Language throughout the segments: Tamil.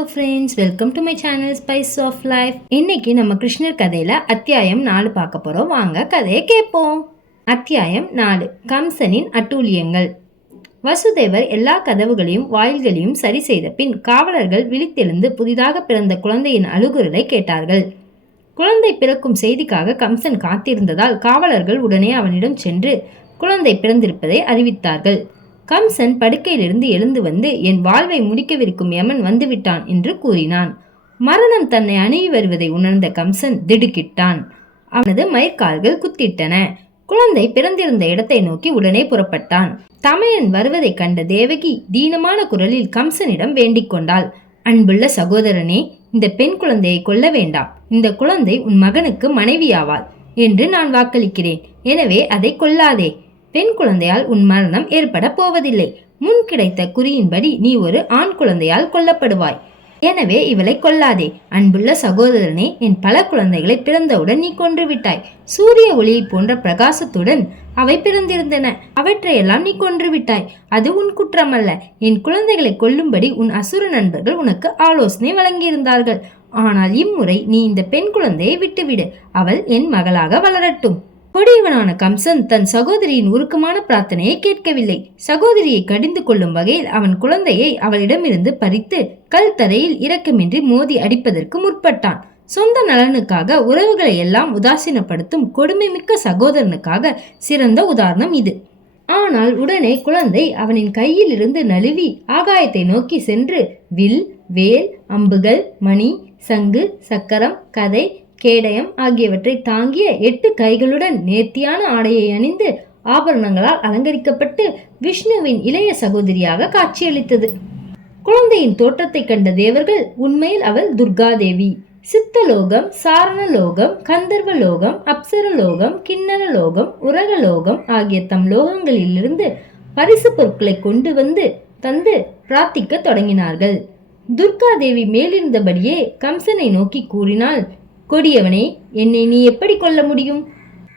Friends welcome to my channel spice of life இன்னைக்கு நம்ம கிருஷ்ணர் கதையில அத்தியாயம் நாலு பார்க்க போறோம். வாங்க கதையை கேட்போம். அத்தியாயம் நாலு. கம்சனின் அட்டூழியங்கள். வசுதேவர் எல்லா கதவுகளையும் வாயில்களையும் சரி செய்த பின் காவலர்கள் விழித்தெழுந்து புதிதாக பிறந்த குழந்தையின் அழுகுரலை கேட்டார்கள். குழந்தை பிறக்கும் செய்திக்காக கம்சன் காத்திருந்ததால் காவலர்கள் உடனே அவனிடம் சென்று குழந்தை பிறந்திருப்பதை அறிவித்தார்கள். கம்சன் படுக்கையிலிருந்து எழுந்து வந்து என் வாழ்வை முடிக்கவிருக்கும் யமன் வந்துவிட்டான் என்று கூறினான். மரணம் தன்னை அணுகி வருவதை உணர்ந்த கம்சன் திடுக்கிட்டான். அவனது மயிர்கால்கள் குத்திட்டன. குழந்தை பிறந்திருந்த இடத்தை நோக்கி உடனே புறப்பட்டான். தமையன் வருவதைக் கண்ட தேவகி தீனமான குரலில் கம்சனிடம் வேண்டிக் கொண்டாள். அன்புள்ள சகோதரனே இந்த பெண் குழந்தையை கொல்ல வேண்டாம். இந்த குழந்தை உன் மகனுக்கு மனைவியாவாள் என்று நான் வாக்களிக்கிறேன். எனவே அதை கொல்லாதே. பெண் குழந்தையால் உன் மரணம் ஏற்பட போவதில்லை. முன் கிடைத்த குறியின்படி நீ ஒரு ஆண் குழந்தையால் கொல்லப்படுவாய். எனவே இவளை கொல்லாதே. அன்புள்ள சகோதரனே என் பல குழந்தைகளை பிறந்தவுடன் நீ கொன்று விட்டாய் சூரிய ஒளியைப் போன்ற பிரகாசத்துடன் அவை பிறந்திருந்தன. அவற்றையெல்லாம் நீ கொன்று விட்டாய் அது உன் குற்றமல்ல. என் குழந்தைகளை கொல்லும்படி உன் அசுர நண்பர்கள் உனக்கு ஆலோசனை வழங்கியிருந்தார்கள். ஆனால் இம்முறை நீ இந்த பெண் குழந்தையை விட்டுவிடு. அவள் என் மகளாக வளரட்டும். கொடியவனான கம்சன் தன் சகோதரியின் உருக்கமான பிரார்த்தனையை கேட்கவில்லை. சகோதரியை கடிந்து கொள்ளும் வகையில் அவன் குழந்தையை அவளிடமிருந்து பறித்து கல் தரையில் இரக்கமின்றி மோதி அடிப்பதற்கு முற்பட்டான். சொந்த நலனுக்காக உறவுகளை எல்லாம் உதாசீனப்படுத்தும் கொடுமைமிக்க சகோதரனுக்காக சிறந்த உதாரணம் இது. ஆனால் உடனே குழந்தை அவனின் கையில் இருந்து நழுவி ஆகாயத்தை நோக்கி சென்று வில் வேல் அம்புகள் மணி சங்கு சக்கரம் கதை கேடயம் ஆகியவற்றை தாங்கிய எட்டு கைகளுடன் நேர்த்தியான ஆடையை அணிந்து ஆபரணங்களால் அலங்கரிக்கப்பட்டு விஷ்ணுவின் இளைய சகோதரியாக காட்சியளித்தது. குழந்தையின் தோற்றத்தை கண்ட தேவர்கள் உண்மையில் அவள் துர்காதேவி. சித்தலோகம் சாரணலோகம் கந்தர்வலோகம் அப்சரலோகம் கிண்ணரலோகம் உரகலோகம் ஆகிய தம் லோகங்களிலிருந்து பரிசு பொருட்களை கொண்டு வந்து தந்து பிரார்த்திக்க தொடங்கினார்கள். துர்காதேவி மேலிருந்தபடியே கம்சனை நோக்கி கூறினாள் கொடியவனே என்னை நீ எப்படி கொல்ல முடியும்?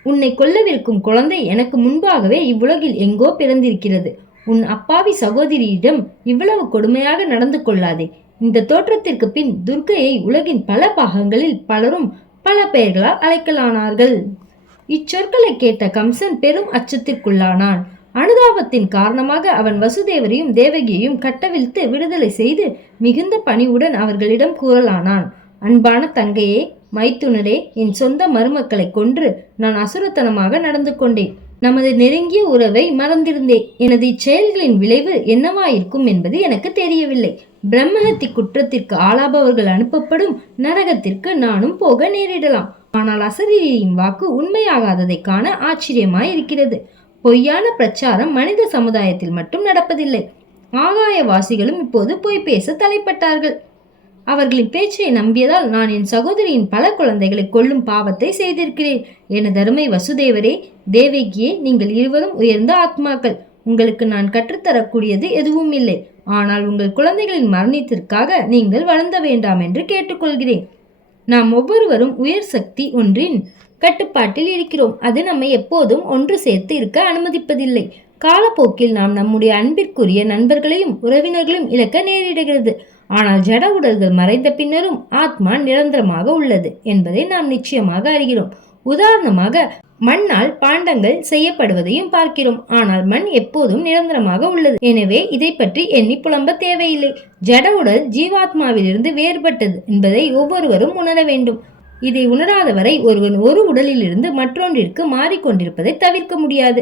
உன்னை கொல்லவிருக்கும் குழந்தை எனக்கு முன்பாகவே இவ்வுலகில் எங்கோ பிறந்திருக்கிறது. உன் அப்பாவி சகோதரியிடம் இவ்வளவு கொடுமையாக நடந்து கொள்ளாதே. இந்த தோற்றத்திற்கு பின் துர்க்கையை உலகின் பல பாகங்களில் பலரும் பல பெயர்களால் அழைக்கலானார்கள். இச்சொற்களை கேட்ட கம்சன் பெரும் அச்சத்திற்குள்ளானான். அனுதாபத்தின் காரணமாக அவன் வசுதேவரையும் தேவகியையும் கட்டவிழ்த்து விடுதலை செய்து மிகுந்த பணிவுடன் அவர்களிடம் கூறலானான். அன்பான தங்கையே மைத்துனரே என் சொந்த மருமக்களை கொன்று நான் அசுரத்தனமாக நடந்து கொண்டேன். நமது நெருங்கிய உறவை மறந்திருந்தேன். எனது இச்செயல்களின் விளைவு என்னவாயிருக்கும் என்பது எனக்கு தெரியவில்லை. பிரம்மஹத்தி குற்றத்திற்கு ஆளாபவர்கள் அனுப்பப்படும் நரகத்திற்கு நானும் போக நேரிடலாம். ஆனால் அசரீரியின் வாக்கு உண்மையாகாததை காண ஆச்சரியமாய் இருக்கிறது பொய்யான பிரச்சாரம் மனித சமுதாயத்தில் மட்டும் நடப்பதில்லை. ஆகாயவாசிகளும் இப்போது பொய் பேச தலைப்பட்டார்கள். அவர்களின் பேச்சை நம்பியதால் நான் என் சகோதரியின் பல குழந்தைகளை கொல்லும் பாவத்தை செய்திருக்கிறேன். என தருமை வசுதேவரே தேவகியே நீங்கள் இருவரும் உயர்ந்த ஆத்மாக்கள். உங்களுக்கு நான் கற்றுத்தரக்கூடியது எதுவும் இல்லை. ஆனால் உங்கள் குழந்தைகளின் மரணத்திற்காக நீங்கள் வளர்ந்த வேண்டாம் என்று கேட்டுக்கொள்கிறேன். நாம் ஒவ்வொருவரும் உயர் சக்தி ஒன்றின் கட்டுப்பாட்டில் இருக்கிறோம். அது நம்மை எப்போதும் ஒன்று சேர்த்து இருக்க அனுமதிப்பதில்லை. காலப்போக்கில் நாம் நம்முடைய அன்பிற்குரிய நண்பர்களையும் உறவினர்களையும் இழக்க நேரிடுகிறது. ஆனால் ஜட உடல்கள் மறைந்த பின்னரும் ஆத்மா நிரந்தரமாக உள்ளது என்பதை நாம் நிச்சயமாக அறிகிறோம். உதாரணமாக மண்ணால் பாண்டங்கள் செய்யப்படுவதையும் பார்க்கிறோம். ஆனால் மண் எப்போதும் நிரந்தரமாக உள்ளது. எனவே இதை பற்றி எண்ணி புலம்ப தேவையில்லை. ஜட உடல் ஜீவாத்மாவிலிருந்து வேறுபட்டது என்பதை ஒவ்வொருவரும் உணர வேண்டும். இதை உணராதவரை ஒருவன் ஒரு உடலிலிருந்து மற்றொன்றிற்கு மாறிக்கொண்டிருப்பதை தவிர்க்க முடியாது.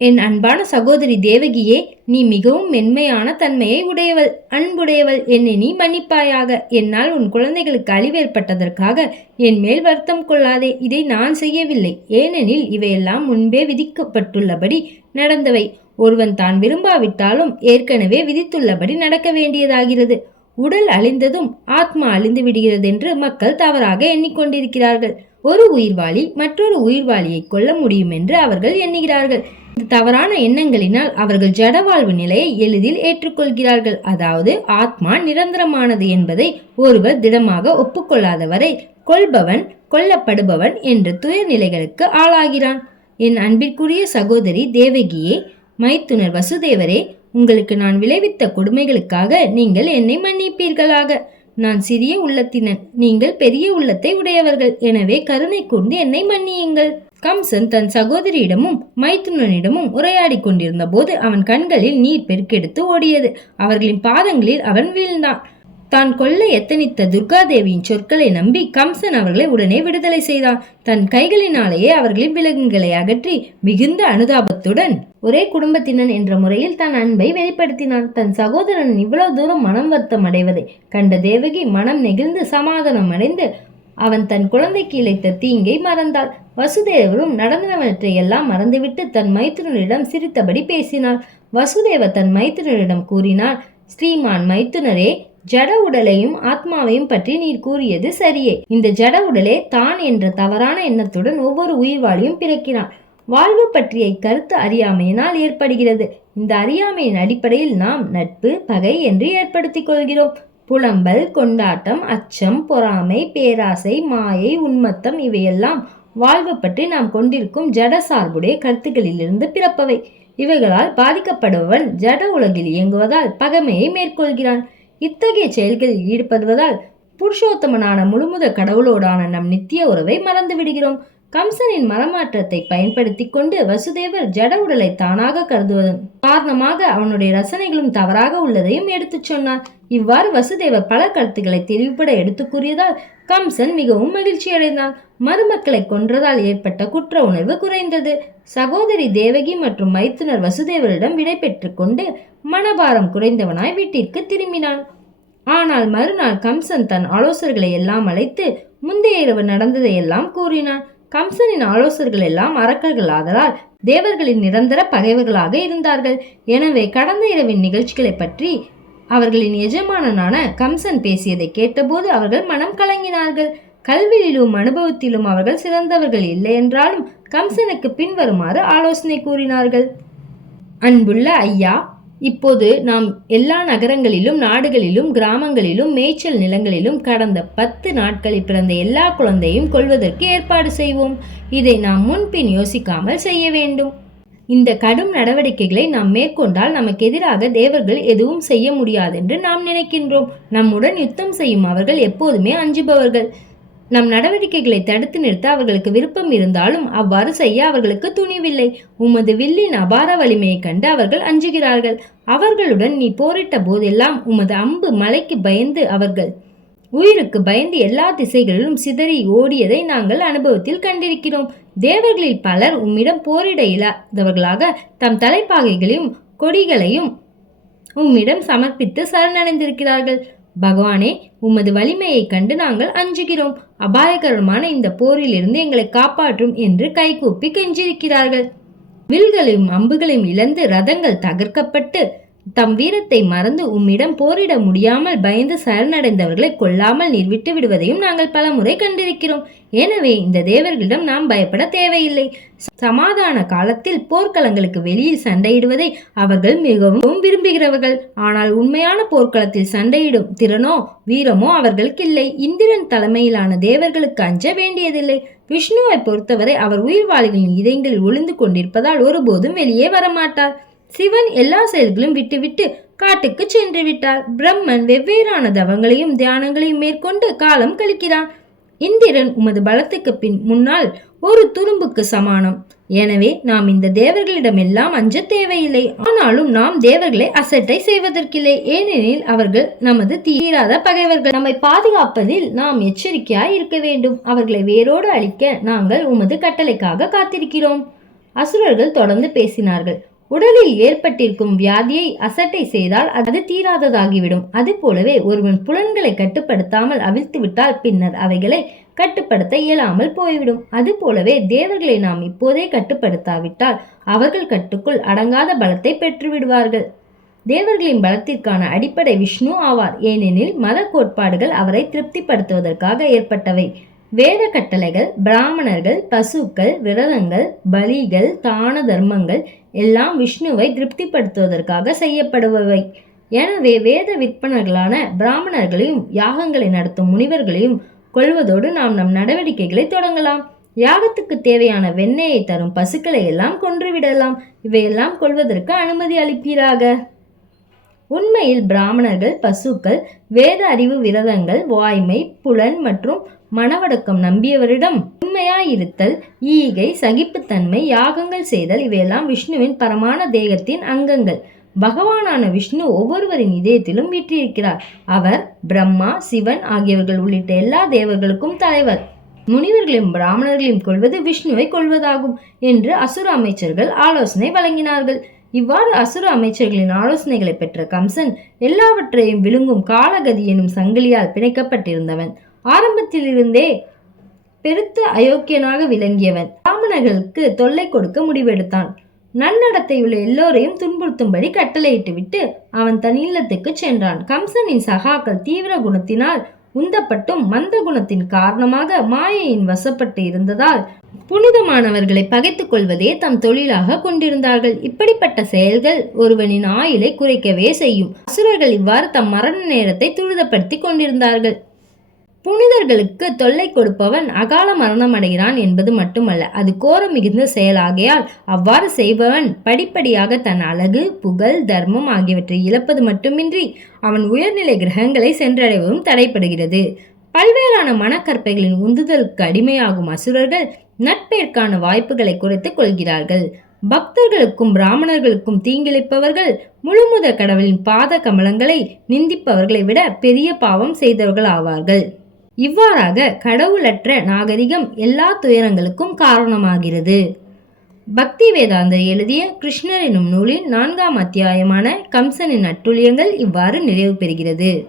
என் அன்பான சகோதரி தேவகியே நீ மிகவும் மென்மையான தன்மையை உடையவள். அன்புடையவள் என்னை நீ மன்னிப்பாயாக. என்னால் உன் குழந்தைகளுக்கு அழிவேற்பட்டதற்காக என் மேல் வருத்தம் கொள்ளாதே. இதை நான் செய்யவில்லை. ஏனெனில் இவையெல்லாம் முன்பே விதிக்கப்பட்டுள்ளபடி நடந்தவை. ஒருவன் தான் விரும்பாவிட்டாலும் ஏற்கனவே விதித்துள்ளபடி நடக்க வேண்டியதாகிறது. உடல் அழிந்ததும் ஆத்மா அழிந்து விடுகிறது என்று மக்கள் தவறாக எண்ணிக்கொண்டிருக்கிறார்கள். ஒரு உயிர்வாளி மற்றொரு உயிர்வாளியை கொல்ல முடியும் என்று அவர்கள் எண்ணுகிறார்கள். இந்த தவறான எண்ணங்களினால் அவர்கள் ஜடவாழ்வு நிலையை எளிதில் ஏற்றுக்கொள்கிறார்கள். அதாவது ஆத்மா நிரந்தரமானது என்பதை ஒருவர் திடமாக ஒப்புக்கொள்ளாதவரை கொள்பவன் கொல்லப்படுபவன் என்ற துயர்நிலைகளுக்கு ஆளாகிறான். என் அன்பிற்குரிய சகோதரி தேவகியே மைத்துனர் வசுதேவரே உங்களுக்கு நான் விளைவித்த கொடுமைகளுக்காக நீங்கள் என்னை மன்னிப்பீர்களாக. நான் சிறிய உள்ளத்தினன் நீங்கள் பெரிய உள்ளத்தை உடையவர்கள். எனவே கருணை கொண்டு என்னை மன்னியுங்கள். கம்சன் தன் சகோதரியிடமும் மைத்துனனிடமும் உரையாடி கொண்டிருந்த போது அவன் கண்களில் நீர் பெருக்கெடுத்து ஓடியது. அவர்களின் பாதங்களில் அவன் வீழ்ந்தான். தான் கொல்ல எத்தனித்த துர்காதேவியின் சொற்களை நம்பி கம்சன் அவர்களை உடனே விடுதலை செய்தான். தன் கைகளினாலேயே அவர்களின் விலங்குகளை அகற்றி மிகுந்த அனுதாபத்துடன் ஒரே குடும்பத்தினன் என்ற முறையில் தன் அன்பை வெளிப்படுத்தினான். தன் சகோதரன் இவ்வளவு தூரம் மனம் வருத்தம் அடைவதை கண்ட தேவகி மனம் நெகிழ்ந்து சமாதானம் அடைந்து அவன் தன் குழந்தைக்கு இழைத்த தீங்கை மறந்தாள். வசுதேவரும் நடந்தனவற்றை எல்லாம் மறந்துவிட்டு தன் மைத்துனரிடம் சிரித்தபடி பேசினாள். வசுதேவ தன் மைத்துனரிடம் கூறினார் ஸ்ரீமான் மைத்துனரே ஜட உடலையும் ஆத்மாவையும் பற்றி நீர் கூறியது சரியே. இந்த ஜட உடலே தான் என்ற தவறான எண்ணத்துடன் ஒவ்வொரு உயிர்வாளியும் பிறக்கிறான். வாழ்வு பற்றிய கருத்து அறியாமையினால் ஏற்படுகிறது. இந்த அறியாமையின் அடிப்படையில் நாம் நட்பு பகை என்று ஏற்படுத்திக் கொள்கிறோம். புலம்பல் கொண்டாட்டம் அச்சம் பொறாமை பேராசை மாயை உன்மத்தம் இவையெல்லாம் வாழ்வு பற்றி நாம் கொண்டிருக்கும் ஜட சார்புடைய கருத்துக்களிலிருந்து பிறப்பவை. இவைகளால் பாதிக்கப்படுபவன் ஜட உலகில் இயங்குவதால் பகைமையை மேற்கொள்கிறான். இத்தகைய செயல்களில் ஈடுபடுவதால் புருஷோத்தமனான முழுமுத கடவுளோடான நம் நித்திய உறவை மறந்து விடுகிறோம் கம்சனின் மரமாற்றத்தை பயன்படுத்தி கொண்டு வசுதேவர் ஜட உடலை தானாக கருதுவதன் காரணமாக அவனுடைய ரசனைகளும் தவறாக உள்ளதையும் எடுத்துச் சொன்னார். இவ்வாறு வசுதேவர் பல கருத்துக்களை தெளிவுபட எடுத்து கூறியதால் கம்சன் மிகவும் மகிழ்ச்சி அடைந்தான். மருமக்களை கொன்றதால் ஏற்பட்ட குற்ற உணர்வு குறைந்தது. சகோதரி தேவகி மற்றும் மைத்துனர் வசுதேவரிடம் விடை பெற்றுக் கொண்டு மனபாரம் குறைந்தவனாய் வீட்டிற்கு திரும்பினான். ஆனால் மறுநாள் கம்சன் தன் ஆலோசகர்களை எல்லாம் அழைத்து முந்தைய இரவு நடந்ததையெல்லாம் கூறினான். கம்சனின் ஆலோசகர்கள் எல்லாம் அரக்கர்கள் ஆதலால் தேவர்களின் நிரந்தர பகைவர்களாக இருந்தார்கள். எனவே கடந்த இரவின் நிகழ்ச்சிகளை பற்றி அவர்களின் எஜமானனான கம்சன் பேசியதை கேட்டபோது அவர்கள் மனம் கலங்கினார்கள். கல்வியிலும் அனுபவத்திலும் அவர்கள் சிறந்தவர்கள் இல்லை என்றாலும் கம்சனுக்கு பின்வருமாறு ஆலோசனை கூறினார்கள். அன்புள்ள ஐயா இப்போது நாம் எல்லா நகரங்களிலும் நாடுகளிலும் கிராமங்களிலும் மேய்ச்சல் நிலங்களிலும் கடந்த பத்து நாட்களில் பிறந்த எல்லா குழந்தையும் கொள்வதற்கு ஏற்பாடு செய்வோம். இதை நாம் முன்பின் யோசிக்காமல் செய்ய வேண்டும். இந்த கடும் நடவடிக்கைகளை நாம் மேற்கொண்டால் நமக்கு எதிராக தேவர்கள் எதுவும் செய்ய முடியாதென்று நாம் நினைக்கின்றோம். நம்முடன் யுத்தம் செய்யும் அவர்கள் எப்போதுமே அஞ்சுபவர்கள். நம் நடவடிக்கைகளை தடுத்து நிறுத்த அவர்களுக்கு விருப்பம் இருந்தாலும் அவ்வாறு செய்ய அவர்களுக்கு துணிவில்லை. உமது வில்லின் அபார வலிமையை கண்டு அவர்கள் அஞ்சுகிறார்கள். அவர்களுடன் நீ போரிட்ட போதெல்லாம் உமது அம்பு மலைக்கு பயந்து அவர்கள் உயிருக்கு பயந்து எல்லா திசைகளிலும் சிதறி ஓடியதை நாங்கள் அனுபவத்தில் கண்டிருக்கிறோம். தேவர்களில் பலர் உம்மிடம் போரிட இல்லாதவர்களாக தம் தலைப்பாகைகளையும் கொடிகளையும் உம்மிடம் சமர்ப்பித்து சரணடைந்திருக்கிறார்கள். பகவானே உமது வலிமையை கண்டு நாங்கள் அஞ்சுகிறோம். அபாயகரமான இந்த போரிலிருந்து எங்களை காப்பாற்றும் என்று கைகூப்பி கெஞ்சிருக்கிறார்கள் வில்களையும் அம்புகளையும் இழந்து ரதங்கள் தகர்க்கப்பட்டு தம் வீரத்தை மறந்து உம்மிடம் போரிட முடியாமல் பயந்து சரணடைந்தவர்களை கொல்லாமல் நீர் விட்டு விடுவதையும் நாங்கள் பல முறை கண்டிருக்கிறோம். எனவே இந்த தேவர்களிடம் நாம் பயப்பட தேவையில்லை. சமாதான காலத்தில் போர்க்களங்களுக்கு வெளியில் சண்டையிடுவதை அவர்கள் மிகவும் விரும்புகிறவர்கள். ஆனால் உண்மையான போர்க்களத்தில் சண்டையிடும் திறனோ வீரமோ அவர்களுக்கு இல்லை இந்திரன் தலைமையிலான தேவர்களுக்கு அஞ்ச வேண்டியதில்லை. விஷ்ணுவை பொறுத்தவரை அவர் உயிர்வாளிகளின் இதயங்களில் ஒளிந்து கொண்டிருப்பதால் ஒருபோதும் வெளியே வரமாட்டார். சிவன் எல்லா செயல்களும் விட்டுவிட்டு காட்டுக்கு சென்று விட்டார். பிரம்மன் வெவ்வேறான தவங்களையும் தியானங்களையும் மேற்கொண்டு காலம் கழிக்கிறான். இந்திரன் உமது பலத்துக்கு பின் முன்னால் ஒரு துரும்புக்கு சமானம். எனவே நாம் இந்த தேவர்களிடமெல்லாம் அஞ்ச தேவையில்லை. ஆனாலும் நாம் தேவர்களை அசட்டை செய்வதற்கில்லை. ஏனெனில் அவர்கள் நமது தீராத பகைவர்கள். நம்மை பாதுகாப்பதில் நாம் எச்சரிக்கையாய் இருக்க வேண்டும். அவர்களை வேரோடு அழிக்க நாங்கள் உமது கட்டளைக்காக காத்திருக்கிறோம். அசுரர்கள் தொடர்ந்து பேசினார்கள். உடலில் ஏற்பட்டிருக்கும் வியாதியை அசட்டை செய்தால் அது தீராததாகிவிடும். அதுபோலவே ஒருவன் புலன்களை கட்டுப்படுத்தாமல் அவிழ்த்துவிட்டால் பின்னர் அவைகளை கட்டுப்படுத்த இயலாமல் போய்விடும். அது போலவே தேவர்களை நாம் இப்போதே கட்டுப்படுத்தாவிட்டால் அவர்கள் கட்டுக்குள் அடங்காத பலத்தை பெற்று விடுவார்கள் தேவர்களின் பலத்திற்கான அடிப்படை விஷ்ணு ஆவார். ஏனெனில் மத கோட்பாடுகள் அவரை திருப்திப்படுத்துவதற்காக ஏற்பட்டவை. வேத கட்டளைகள் பிராமணர்கள் பசுக்கள் விரதங்கள் பலிகள் தான தர்மங்கள் எல்லாம் விஷ்ணுவை திருப்திப்படுத்துவதற்காக செய்யப்படுபவை. எனவே வேத விற்பனர்களான பிராமணர்களையும் யாகங்களை நடத்தும் முனிவர்களையும் கொள்வதோடு நாம் நம் நடவடிக்கைகளை தொடங்கலாம். யாகத்துக்கு தேவையான வெண்ணெயை தரும் பசுக்களை எல்லாம் கொன்றுவிடலாம். இவையெல்லாம் கொள்வதற்கு அனுமதி அளிப்பீராக. உண்மையில் பிராமணர்கள் பசுக்கள் வேத அறிவு விரதங்கள் வாய்மை புலன் மற்றும் மனவடக்கம் நம்பியவரிடம் உண்மையாயிருத்தல் ஈகை சகிப்புத்தன்மை யாகங்கள் செய்தல் இவையெல்லாம் விஷ்ணுவின் பரமான தேகத்தின் அங்கங்கள். பகவானான விஷ்ணு ஒவ்வொருவரின் இதயத்திலும் வீற்றிருக்கிறார். அவர் பிரம்மா சிவன் ஆகியவர்கள் உள்ளிட்ட எல்லா தேவர்களுக்கும் தலைவர். முனிவர்களையும் பிராமணர்களையும் கொள்வது விஷ்ணுவை கொள்வதாகும் என்று அசுர அமைச்சர்கள் ஆலோசனை வழங்கினார்கள். இவ்வாறு அசுர அமைச்சர்களின் ஆலோசனைகளை பெற்ற கம்சன் எல்லாவற்றையும் விழுங்கும் காலகதி எனும் சங்கிலியால் பிணைக்கப்பட்டிருந்தவன். ஆரம்பத்திலிருந்தே பெருத்த அயோக்கியனாக விளங்கியவன். பிராமணர்களுக்கு தொல்லை கொடுக்க முடிவெடுத்தான். நன்னடத்தையுள்ள எல்லோரையும் துன்புறுத்தும்படி கட்டளையிட்டுவிட்டு அவன் தன் இல்லத்துக்கு சென்றான். கம்சனின் சகாக்கள் தீவிர குணத்தினால் உந்தப்பட்டும் மந்த குணத்தின் காரணமாக மாயையின் வசப்பட்டு இருந்ததால் புனிதமானவர்களை பகைத்துக் கொள்வதே தம் தொழிலாக கொண்டிருந்தார்கள். இப்படிப்பட்ட செயல்கள் ஒருவனின் ஆயுளை குறைக்கவே செய்யும். அசுரர்கள் இவ்வாறு தம் மரண நேரத்தை துரிதப்படுத்தி கொண்டிருந்தார்கள். புனிதர்களுக்கு தொல்லை கொடுப்பவன் அகால மரணம் அடைகிறான் என்பது மட்டுமல்ல அது கோர மிகுந்த செயலாகையால் அவ்வாறு செய்பவன் படிப்படியாக தன் அழகு புகழ் தர்மம் ஆகியவற்றை இழப்பது மட்டுமின்றி அவன் உயர்நிலை கிரகங்களை சென்றடைவதும் தடைப்படுகிறது பல்வேறான மனக்கற்பைகளின் உந்துதலுக்கு அடிமையாகும் அசுரர்கள் நட்பேற்கான வாய்ப்புகளை குறைத்துக் கொள்கிறார்கள். பக்தர்களுக்கும் பிராமணர்களுக்கும் தீங்கிழைப்பவர்கள் முழுமுத கடவுளின் பாத கமலங்களை நிந்திப்பவர்களை விட பெரிய பாவம் செய்தவர்கள் ஆவார்கள். இவ்வாறாக கடவுளற்ற நாகரிகம் எல்லா துயரங்களுக்கும் காரணமாகிறது. பக்தி வேதாந்தர் எழுதிய கிருஷ்ணர் எனும் நூலின் நான்காம் அத்தியாயமான கம்சனின் அட்டுழியங்கள் இவ்வாறு நிறைவு பெறுகிறது.